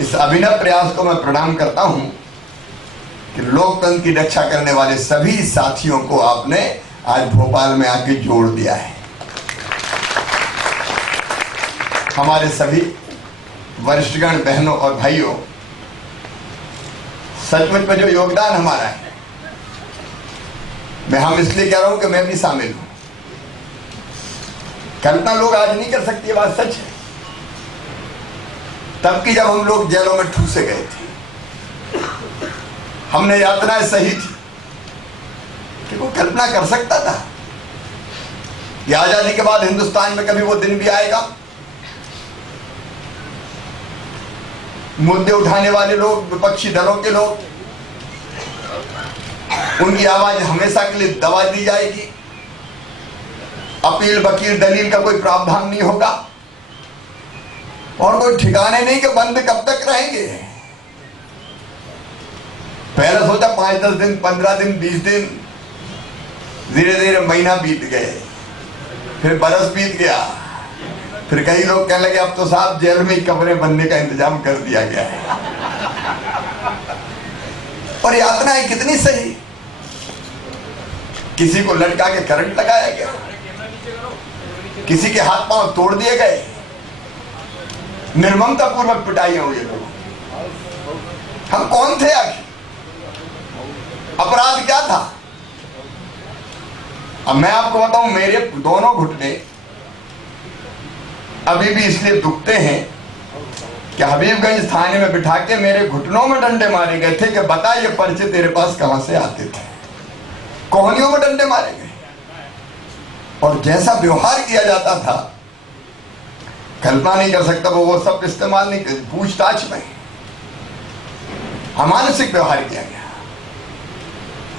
इस अभिनव प्रयास को मैं प्रणाम करता हूं कि लोकतंत्र की रक्षा करने वाले सभी साथियों को आपने आज भोपाल में आके जोड़ दिया है। हमारे सभी वरिष्ठगण, बहनों और भाइयों, सचमुच में जो योगदान हमारा है, मैं हम इसलिए कह रहा हूं कि मैं भी शामिल हूं। कल्पना लोग आज नहीं कर सकती, बात सच है। तब की जब हम लोग जेलों में ठूसे गए थे, हमने यातनाएं सही थी, कि वो कल्पना कर सकता था कि आजादी के बाद हिंदुस्तान में कभी वो दिन भी आएगा। मुद्दे उठाने वाले लोग, विपक्षी दलों के लोग, उनकी आवाज हमेशा के लिए दबा दी जाएगी। अपील, वकील, दलील का कोई प्रावधान नहीं होगा और कोई ठिकाने नहीं कि बंद कब तक रहेंगे। पहले सोचा 5-10 दिन, 15 दिन, 20 दिन, धीरे धीरे महीना बीत गए, फिर बरस बीत गया, फिर कई लोग कहने लगे अब तो साहब जेल में ही कमरे बनने का इंतजाम कर दिया गया है। और यातनाएं कितनी सही। किसी को लटका के करंट लगाया गया, किसी के हाथ पांव तोड़ दिए गए, निर्ममता पूर्वक पिटाइयां हुई। लोग हम कौन थे आखिर? अपराध क्या था? अब मैं आपको बताऊं, मेरे दोनों घुटने अभी भी इसलिए दुखते हैं कि हबीबगंज थाने में बिठा के मेरे घुटनों में डंडे मारे गए थे कि बता ये पर्चे तेरे पास कहां से आते थे। कोहनियों में डंडे मारे गए और जैसा व्यवहार किया जाता था, कल्पना नहीं कर सकता। वो सब इस्तेमाल नहीं कर, पूछताछ में अमानसिक व्यवहार किया गया।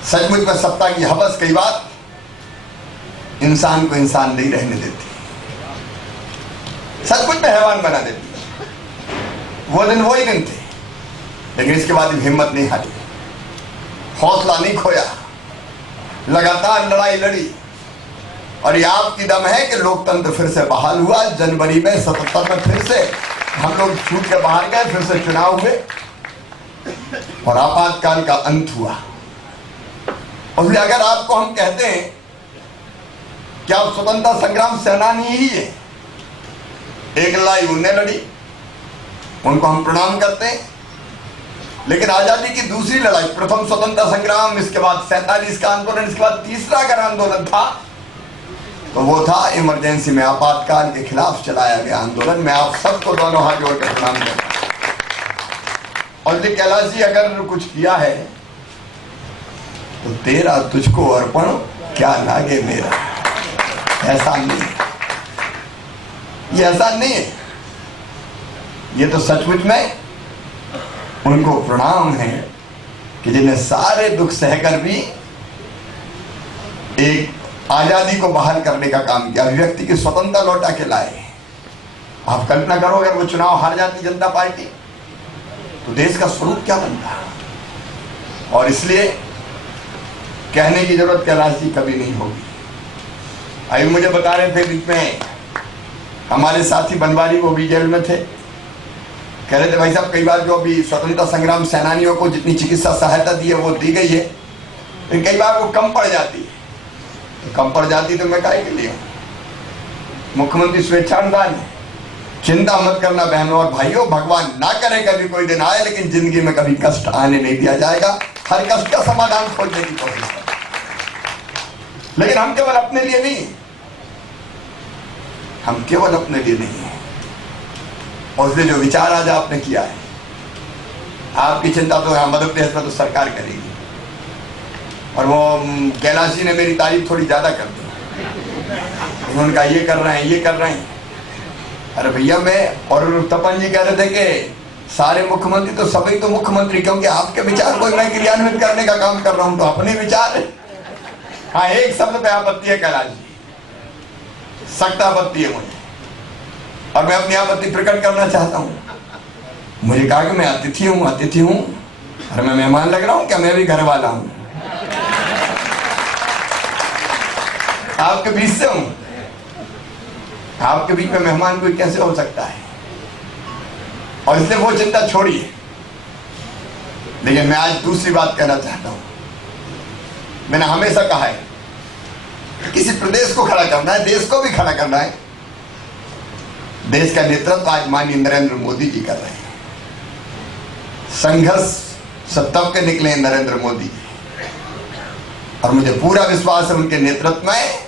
सचमुच में सत्ता की हवस कई बार इंसान को इंसान नहीं रहने देती, सचमुच में हैवान बना देती। वो दिन वही दिन थे, लेकिन इसके बाद हिम्मत नहीं हारी, हौसला नहीं खोया, लगातार लड़ाई लड़ी। और ये आपकी दम है कि लोकतंत्र फिर से बहाल हुआ। जनवरी में 77 में फिर से हम लोग छूट के बाहर गए, फिर से चुनाव हुए और आपातकाल का अंत हुआ। और अगर आपको हम कहते हैं कि आप स्वतंत्रता संग्राम सेनानी ही है, एक लड़ाई उनने लड़ी, उनको हम प्रणाम करते हैं। लेकिन आजादी की दूसरी लड़ाई, प्रथम स्वतंत्रता संग्राम, इसके बाद 47 का आंदोलन, इसके बाद तीसरा अगर आंदोलन था तो वो था इमरजेंसी में आपातकाल के खिलाफ चलाया गया आंदोलन। मैं आप सबको दोनों हाथ जोड़कर प्रणाम करता हूं। और जी कैलाश जी, अगर कुछ किया है तो तेरा तुझको अर्पण क्या लागे मेरा, ऐसा नहीं है, ये ऐसा नहीं है। ये तो सचमुच में उनको प्रणाम है कि जिन्हें सारे दुख सहकर भी एक आजादी को बहाल करने का काम किया, अभिव्यक्ति की स्वतंत्रता लौटा के लाए। आप कल्पना करो अगर वो चुनाव हार जाती जनता पार्टी तो देश का स्वरूप क्या बनता। और इसलिए कहने की जरूरत कैलाश जी कभी नहीं होगी। अभी मुझे बता रहे थे बीच में हमारे साथी बनवारी, वो भी जेल में थे, कह रहे थे भाई साहब कई बार जो अभी स्वतंत्रता संग्राम सेनानियों को जितनी चिकित्सा सहायता दी है वो दी गई है, लेकिन कई बार वो कम पड़ जाती है। तो कम पड़ जाती तो मैं काहे के लिए? मुख्यमंत्री स्वेच्छानुदान है। चिंता मत करना बहनों और भाइयों, भगवान ना करे कभी कोई दिन आए, लेकिन जिंदगी में कभी कष्ट आने नहीं दिया जाएगा। हर कष्ट का समाधान खोजने की कोशिश करें, लेकिन हम केवल अपने लिए नहीं, हम केवल अपने लिए नहीं है। और इसलिए जो विचार आज आपने किया है, आपकी चिंता तो यहाँ मध्य प्रदेश में तो सरकार करेगी। और वो कैलाश जी ने मेरी तारीफ थोड़ी ज्यादा कर दी, उन्होंने कहा ये कर रहे हैं, ये कर रहे हैं। अरे भैया, मैं और तपन जी कह रहे थे कि सारे मुख्यमंत्री तो सभी तो मुख्यमंत्री, क्योंकि आपके विचार को मैं क्रियान्वित करने का काम कर रहा हूं, तो अपने विचार है। हाँ, एक शब्द पे आपत्ति है कैलाश जी, सख्त आपत्ति है मुझे, और मैं अपनी आपत्ति प्रकट करना चाहता हूं। मुझे कहा कि मैं अतिथि हूं, अतिथि हूं, और मैं मेहमान लग रहा हूं क्या? मैं भी घर वाला हूं, आपके बीच से हूं। आपके बीच में मेहमान कोई कैसे हो सकता है? और इसलिए वो चिंता छोड़िए। लेकिन मैं आज दूसरी बात कहना चाहता हूं। मैंने हमेशा कहा है किसी प्रदेश को खड़ा करना है, देश को भी खड़ा करना है। देश का नेतृत्व आज माननीय नरेंद्र मोदी जी कर रहे हैं। संघर्ष सब तब के निकले नरेंद्र मोदी जी, और मुझे पूरा विश्वास है उनके नेतृत्व में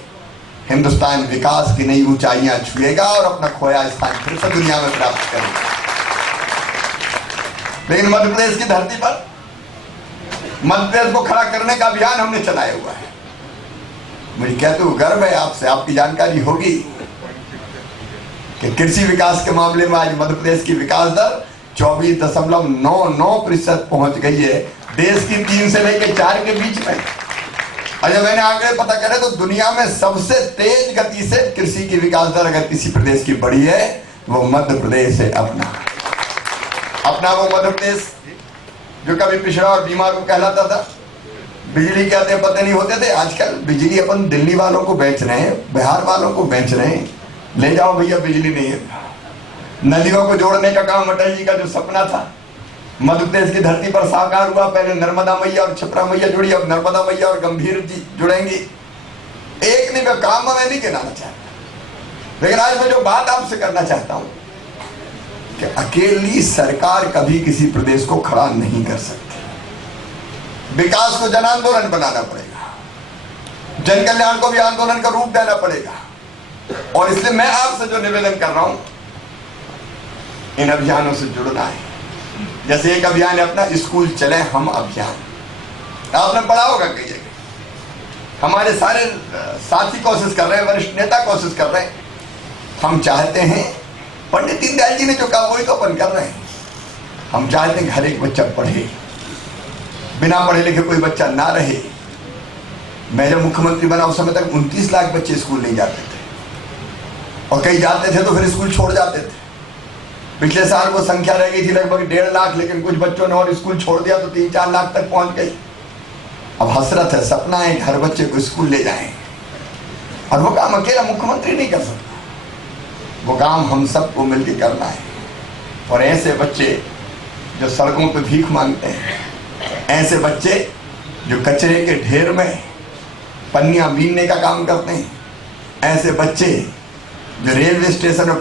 हिंदुस्तान विकास की नई ऊंचाइयां छुएगा और अपना खोया स्थान फिर से दुनिया में प्राप्त करेगा। लेकिन मध्य प्रदेश की धरती पर मध्य प्रदेश को खड़ा करने का अभियान हमने चलाया हुआ है। मुझे कहते हुए गर्व है आपसे, आपकी जानकारी होगी कि कृषि विकास के मामले में आज मध्य प्रदेश की विकास दर 24.99% पहुंच गई है, देश की 3 से लेकर 4 के बीच में। और जब मैंने आंकड़े पता करे तो दुनिया में सबसे तेज गति से कृषि की विकास दर अगर किसी प्रदेश की बढ़ी है वो मध्य प्रदेश है। अपना वो मध्य प्रदेश जो कभी पिछड़ा और बीमार को कहलाता था। बिजली के आते पते नहीं होते थे, आजकल बिजली अपन दिल्ली वालों को बेच रहे हैं, बिहार वालों को बेच रहे हैं। ले जाओ भैया, बिजली नहीं है। नदियों को जोड़ने का काम अटल जी का जो सपना था मध्य प्रदेश की धरती पर साकार हुआ। पहले नर्मदा मैया और क्षिप्रा मैया जुड़ी, अब नर्मदा मैया और गंभीर जी जुड़ेंगी। एक नहीं, मैं काम में नहीं गिनाना चाहता, लेकिन आज मैं जो बात आपसे करना चाहता हूं कि अकेली सरकार कभी किसी प्रदेश को खड़ा नहीं कर सकती। विकास को जन आंदोलन बनाना पड़ेगा, जन कल्याण को भी आंदोलन का रूप देना पड़ेगा। और इसलिए मैं आपसे जो निवेदन कर रहा हूं, इन अभियानों से जुड़ना है। जैसे एक अभियान है अपना स्कूल चले हम अभियान, आपने पढ़ा होगा कई जगह। हमारे सारे साथी कोशिश कर रहे हैं, वरिष्ठ नेता कोशिश कर रहे हैं। हम चाहते हैं, पंडित दीनदयाल जी ने जो कहा वही तो अपन कर रहे हैं। हम चाहते हैं हर एक बच्चा पढ़े, बिना पढ़े लिखे कोई बच्चा ना रहे। मैं जब मुख्यमंत्री बना उस समय तक 29 लाख बच्चे स्कूल नहीं जाते थे, और कई जाते थे तो फिर स्कूल छोड़ जाते थे। पिछले साल वो संख्या रह गई थी लगभग 1.5 लाख, लेकिन कुछ बच्चों ने और स्कूल छोड़ दिया तो 3-4 लाख तक पहुंच गई। अब हसरत है, सपना है कि हर बच्चे को स्कूल ले जाएं, और वो काम अकेला मुख्यमंत्री नहीं कर सकता, वो काम हम सबको मिलकर करना है। और ऐसे बच्चे जो सड़कों पे भीख मांगते हैं, ऐसे बच्चे जो कचरे के ढेर में पन्नियां बीनने का काम करते हैं, ऐसे बच्चे जो रेलवे स्टेशन के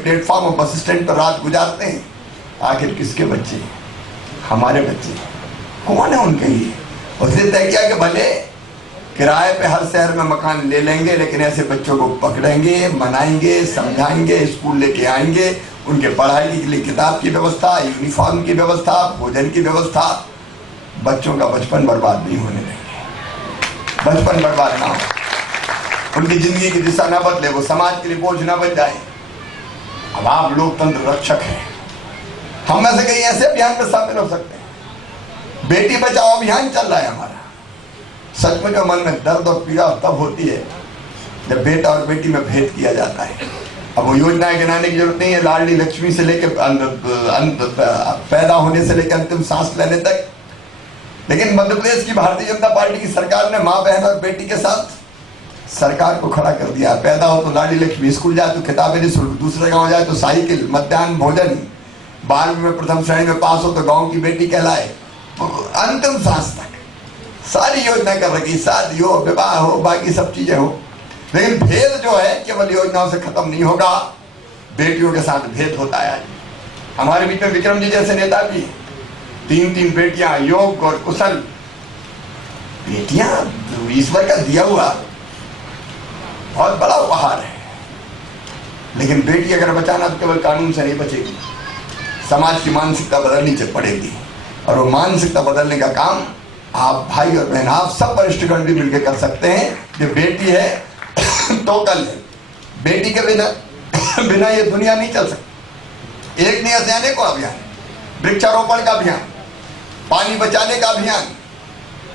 प्लेटफॉर्म और बस स्टैंड पर रात गुजारते हैं, आखिर किसके बच्चे? हमारे बच्चे। कौन है उनके लिए? उसने तय किया कि भले किराए पे हर शहर में मकान ले लेंगे, लेकिन ऐसे बच्चों को पकड़ेंगे, मनाएंगे, समझाएंगे, स्कूल लेके आएंगे, उनके पढ़ाई के लिए किताब की व्यवस्था, यूनिफॉर्म की व्यवस्था, भोजन की व्यवस्था। बच्चों का बचपन बर्बाद नहीं होने देंगे, बचपन बर्बाद ना हो, उनकी जिंदगी की दिशा ना बदले, वो समाज के लिए बोझ ना बन जाए। अब आप लोकतंत्र रक्षक हैं, हम में से कई ऐसे अभियान में शामिल हो सकते हैं। बेटी बचाओ अभियान चल रहा है हमारा। सच में जो मन में दर्द और पीड़ा तब होती है जब बेटा और बेटी में भेद किया जाता है। अब वो योजनाएं गिनाने की जरूरत नहीं है, लाडली लक्ष्मी से लेकर पैदा होने से लेकर अंतिम सांस लेने तक। लेकिन मध्य प्रदेश की भारतीय जनता पार्टी की सरकार ने माँ बहन और बेटी के साथ सरकार को खड़ा कर दिया। पैदा हो तो लाडली लक्ष्मी, स्कूल जाए तो किताबें निःशुल्क, दूसरे गांव जाए तो साइकिल, मध्याह्न भोजन, 12वीं में प्रथम श्रेणी में पास हो तो गांव की बेटी कहलाए, अंतिम सांस तक सारी योजनाएं कर रखी। शादी हो, विवाह हो, बाकी सब चीजें हो। लेकिन भेद जो है केवल योजनाओं से खत्म नहीं होगा, बेटियों के साथ भेद होता है। हमारे बीच में विक्रम जी जैसे नेता भी, 3 बेटियां, योग और कुशल बेटियां, ईश्वर का दिया हुआ बहुत बड़ा उपहार है। लेकिन बेटी अगर बचाना तो केवल कानून से नहीं बचेगी, समाज की मानसिकता बदलनी पड़ेगी। और वो मानसिकता बदलने का काम आप भाई और बहन, आप सब वरिष्ठगण भी मिलकर कर सकते हैं। जो बेटी है तो कल है, बेटी के बिना ये दुनिया नहीं चल सकती। एक नहीं ऐसे अनेकों अभियान, वृक्षारोपण का अभियान, पानी बचाने का अभियान,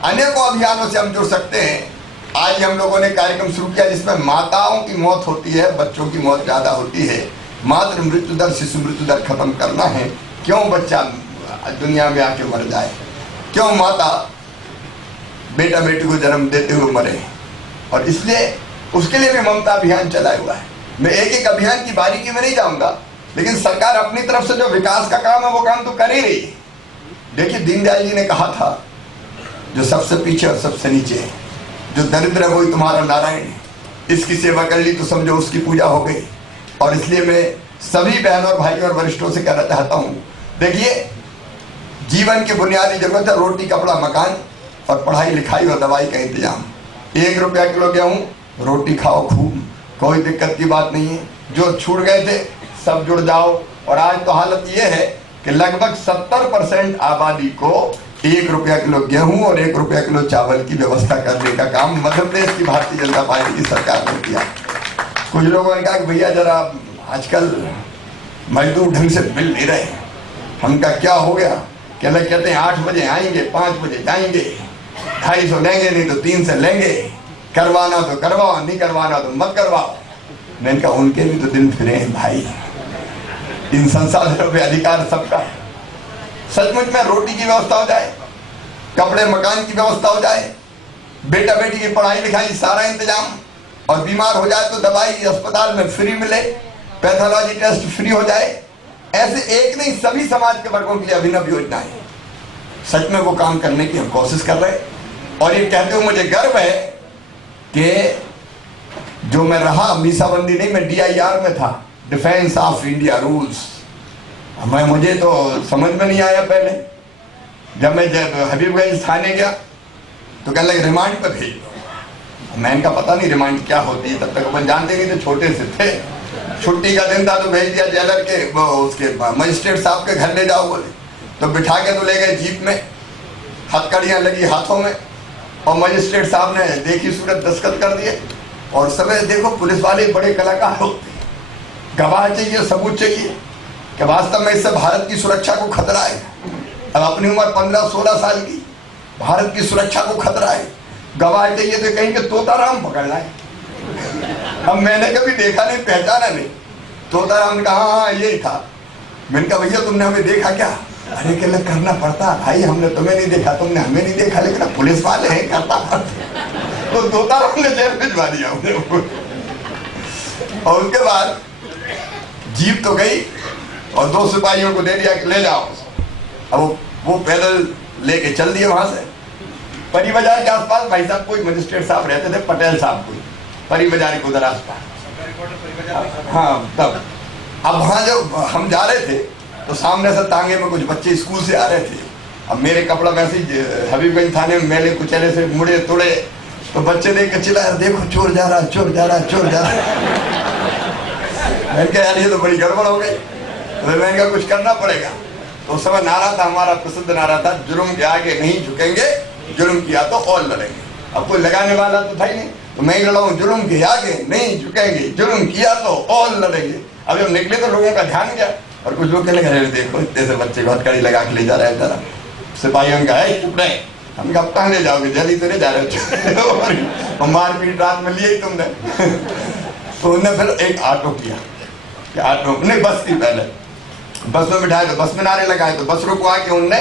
अनेकों अभियानों से हम जुड़ सकते हैं। आज हम लोगों ने कार्यक्रम शुरू किया जिसमें माताओं की मौत होती है, बच्चों की मौत ज्यादा होती है। मातृ मृत्यु दर, शिशु मृत्यु दर खत्म करना है। क्यों बच्चा दुनिया में आके मर जाए, क्यों माता बेटा बेटी को जन्म देते हुए मरे? और इसलिए उसके लिए भी ममता अभियान चलाया हुआ है। मैं एक एक अभियान की बारीकी में नहीं जाऊंगा, लेकिन सरकार अपनी तरफ से जो विकास का काम है वो काम तो कर ही रही है। देखिए दीनदयाल जी ने कहा था, जो सबसे पीछे और सबसे नीचे है, जो दरिद्र है वही तुम्हारा नारायण है, इसकी सेवा कर ली तो समझो उसकी पूजा हो गई। और इसलिए मैं सभी बहनों और भाइयों और वरिष्ठों से कहना चाहता हूं, देखिए जीवन की बुनियादी जरूरत है रोटी, कपड़ा, मकान और पढ़ाई लिखाई और दवाई का इंतजाम। 1 रुपया किलो गेहूं, रोटी खाओ खूब, कोई दिक्कत की बात नहीं है। जो छूट गए थे सब जुड़ जाओ। और आज तो हालत ये है कि लगभग 70% आबादी को 1 रुपया किलो गेहूं और 1 रुपया किलो चावल की व्यवस्था करने का काम मध्य प्रदेश की भारतीय जनता पार्टी की सरकार ने किया। कुछ लोगों ने कहा कि भैया जरा आजकल मजदूर ढंग से मिल नहीं रहे। हम का क्या हो गया? कहते हैं 8 बजे आएंगे, 5 बजे जाएंगे, 250 लेंगे नहीं तो 300 लेंगे, करवाना तो करवाओ, नहीं करवाना तो मत करवाओ। मैंने कहा उनके भी तो दिन फिरे हैं भाई, इन संसाधनों पे अधिकार सबका है। सचमुच में रोटी की व्यवस्था हो जाए, कपड़े मकान की व्यवस्था हो जाए, बेटा बेटी की पढ़ाई लिखाई सारा इंतजाम, और बीमार हो जाए तो दवाई अस्पताल में फ्री मिले, पैथोलॉजी टेस्ट फ्री हो जाए, ऐसे एक नहीं सभी समाज के वर्गों के लिए अभिनव योजनाएं। सच में वो काम करने की हम कोशिश कर रहे हैं। और ये कहते हुए मुझे गर्व है कि जो मैं रहा मीसाबंदी नहीं, मैं DIR में था, डिफेंस ऑफ इंडिया रूल्स। मुझे तो समझ में नहीं आया पहले। जब मैं हबीबगंज थाने गया तो कहने लगे रिमांड पे भेज दो। मैंने कहा पता नहीं रिमांड क्या होती है, तब तक अपन जानते नहीं थे, छोटे से थे। छुट्टी का दिन था तो भेज दिया जेलर के उसके मजिस्ट्रेट साहब के घर ले जाओ बोले। तो बिठा के तो ले गए जीप में, हथकड़ियाँ लगी हाथों में, और मजिस्ट्रेट साहब ने देखी सूरत दस्तखत कर दिए। और सब देखो पुलिस वाले बड़े कलाकार होते हैं, गवाह चाहिए, सबूत चाहिए कि वास्तव में इससे भारत की सुरक्षा को खतरा है। अब अपनी उम्र 15-16 साल की, भारत की सुरक्षा को खतरा है, गवाह चाहिए तो कहीं के तोताराम पकड़ना है। अब मैंने कभी देखा नहीं, पहचाना नहीं। तोताराम ने कहा हाँ यही था। मैंने कहा भैया तुमने हमें देखा क्या? अरे कहना करना पड़ता भाई, हमने तुम्हें नहीं देखा, तुमने हमें नहीं देखा, लेकिन पुलिस वाले हैं करता पड़ता। तो तोताराम ने जेल भिजवा दिया उन्हें। और उसके बाद जीप तो गई और 2 सिपाहियों को दे दिया कि ले जाओ। अब वो पैदल लेके चल दिए वहां से। परी बाजार के आसपास भाई साहब कोई मजिस्ट्रेट साहब रहते थे, पटेल साहब कोई, परी बाजार के उधर आसपास। हाँ तब अब वहां जब हम जा रहे थे तो सामने से तांगे में कुछ बच्चे स्कूल से आ रहे थे। अब मेरे कपड़ा वैसे हबीबगंज थाने में मेले कुचेले से मुड़े तोड़े, तो बच्चे देख के चिल्लाए देखो चोर जा रहा, चोर जा रहा, चोर जा रहा। मैंने कहा यार ये तो बड़ी गड़बड़ हो गई। तो मैंने कहा कुछ करना पड़ेगा। तो उस समय नारा था, हमारा प्रसिद्ध नारा था, जुर्म के आगे नहीं झुकेंगे, जुर्म किया तो और लड़ेंगे। अब कोई लगाने वाला तो था ही नहीं, तो मैं ही लड़ा हूँ, जुर्म के आगे नहीं झुकेंगे, जुर्म किया तो और लड़ेंगे। अब जब निकले तो लोगों का ध्यान गया, और कुछ लोग कहने लगे देखो इतने से बच्चे को हथकड़ी लगा के ले जा रहा है जरा। सिपाहियों का है चुप रहे। हम कहा कहाँ ले जाओगे, जल्दी तो नहीं जा रहे हो। मारपीट रात में लिया ही तुमने। तो उन्होंने फिर एक ऑटो किया, ऑटो नहीं बस थी, पहले बस में बिठाया तो बस में नारे लगाए, तो बस रुकवा के उनने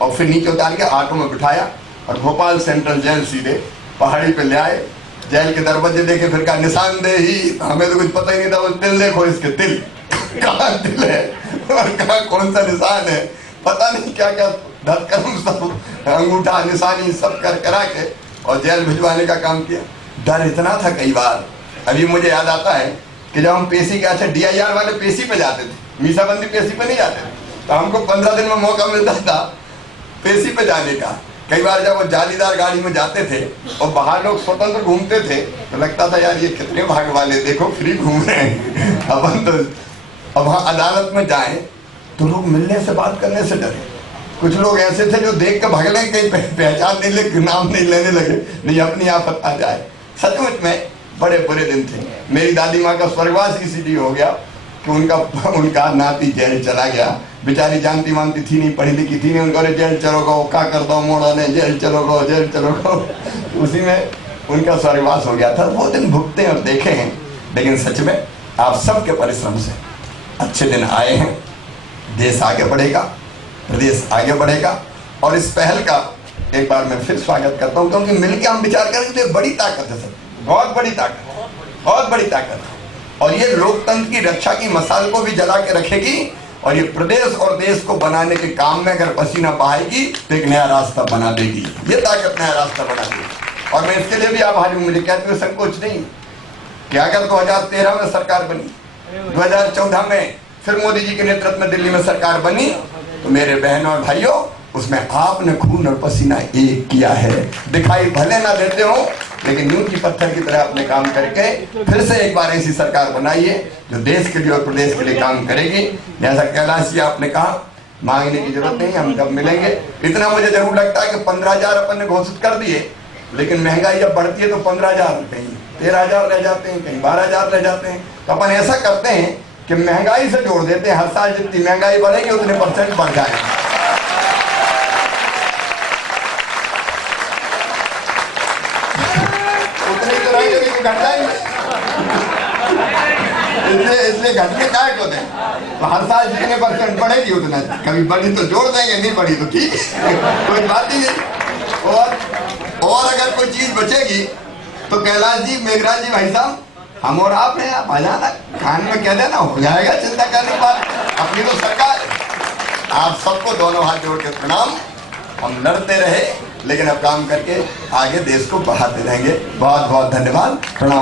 और फिर नीचे उतार के ऑटो में बिठाया और भोपाल सेंट्रल जेल सीधे पहाड़ी पे ले आए। जेल के दरवाजे देखे, फिर कहा निशानदेही, हमें तो कुछ पता ही नहीं था। वो तिल देखो इसके, तिल कहाँ तिल है और कहाँ कौन सा निशान है, पता नहीं क्या क्या धक्कम सब अंगूठा निशानी सब कर करा के और जेल भिजवाने का काम किया। डर इतना था कई बार, अभी मुझे याद आता है कि जब हम पेशी के, अच्छा DIR वाले पेशी पे जाते थे, मीसाबंदी पेशी पे नहीं जाते थे, तो हमको 15 दिन में मौका मिलता था पेशी पे जाने का। कई बार जब वो जालीदार गाड़ी में जाते थे और बाहर लोग स्वतंत्र घूमते थे तो लगता था यार ये कितने भाग वाले, देखो फ्री घूम रहे हैं। अपन तो अब वहाँ अदालत में जाएं तो लोग मिलने से बात करने से डरे। कुछ लोग ऐसे थे जो देख कर भगले, कहीं पहचान नहीं ले, नाम नहीं लेने लगे, नहीं अपनी आफत आ जाए। सचमुच में बड़े बुरे दिन थे। मेरी दादी माँ का स्वर्गवास इसीलिए हो गया कि उनका नाती जेल चला गया। बेचारी जानती मानती थी नहीं, पढ़ी लिखी थी नहीं, उनको जेल चलो गो, क्या कर दो मोड़ा ने, जेल चलो गो, जेल चलो गो। उसी में उनका स्वर्गवास हो गया था। वो दिन भुगते और देखे हैं, लेकिन सच में आप सबके परिश्रम से अच्छे दिन आए हैं। देश आगे बढ़ेगा, प्रदेश आगे बढ़ेगा। और इस पहल का एक बार मैं फिर स्वागत करता हूँ, क्योंकि मिलकर हम विचार करेंगे तो बड़ी ताकत है सर, बहुत बड़ी ताकत, बहुत बड़ी ताकत है। और ये लोकतंत्र की रक्षा की मसाल को भी जला के रखेगी, और ये प्रदेश और देश को बनाने के काम में अगर पसीना बहाएगी तो एक नया रास्ता बना देगी, ये ताकत नया रास्ता बना देगी। और मैं इसके लिए भी आभारी हूँ, मुझे कहते हुए संकोच नहीं कि अगर 2013 में सरकार बनी, 2014 में फिर मोदी जी के नेतृत्व में दिल्ली में सरकार बनी, तो मेरे बहनों और भाइयों उसमें आपने खून और पसीना एक किया है। दिखाई भले ना देते हो, लेकिन यूं की पत्थर की तरह अपने काम करके फिर से एक बार ऐसी सरकार बनाइए जो देश के लिए और प्रदेश के लिए काम करेगी। जैसा कैलाश जी आपने कहा, मांगने की जरूरत नहीं, हम जब मिलेंगे। इतना मुझे जरूर लगता है कि 15,000 अपन ने घोषित कर दिए, लेकिन महंगाई जब बढ़ती है तो 15,000 कहीं 13,000 रह जाते हैं, कहीं 12,000 रह जाते हैं। तो अपन ऐसा करते हैं कि महंगाई से जोड़ देते हैं, हर साल जितनी महंगाई बढ़ेगी उतने % बढ़ जाएगा। उतने तो रहेंगे, घट जाएंगे, इसलिए घटने का को दें, तो हर साल जितने % बढ़ेगी उतना, कभी बढ़ी तो जोड़ देंगे, नहीं बढ़ी तो ठीक है, कोई बात ही नहीं। और अगर कोई चीज बचेगी तो कैलाश जी, मेघराज जी, भाई साहब, हम और आप हैं, आप आ जाना, खान में कह देना, हो जाएगा, चिंता करने की बात। अपनी तो सरकार, आप सबको दोनों हाथ जोड़ के प्रणाम। हम लड़ते रहे, लेकिन अब काम करके आगे देश को बढ़ाते रहेंगे। बहुत बहुत धन्यवाद, प्रणाम।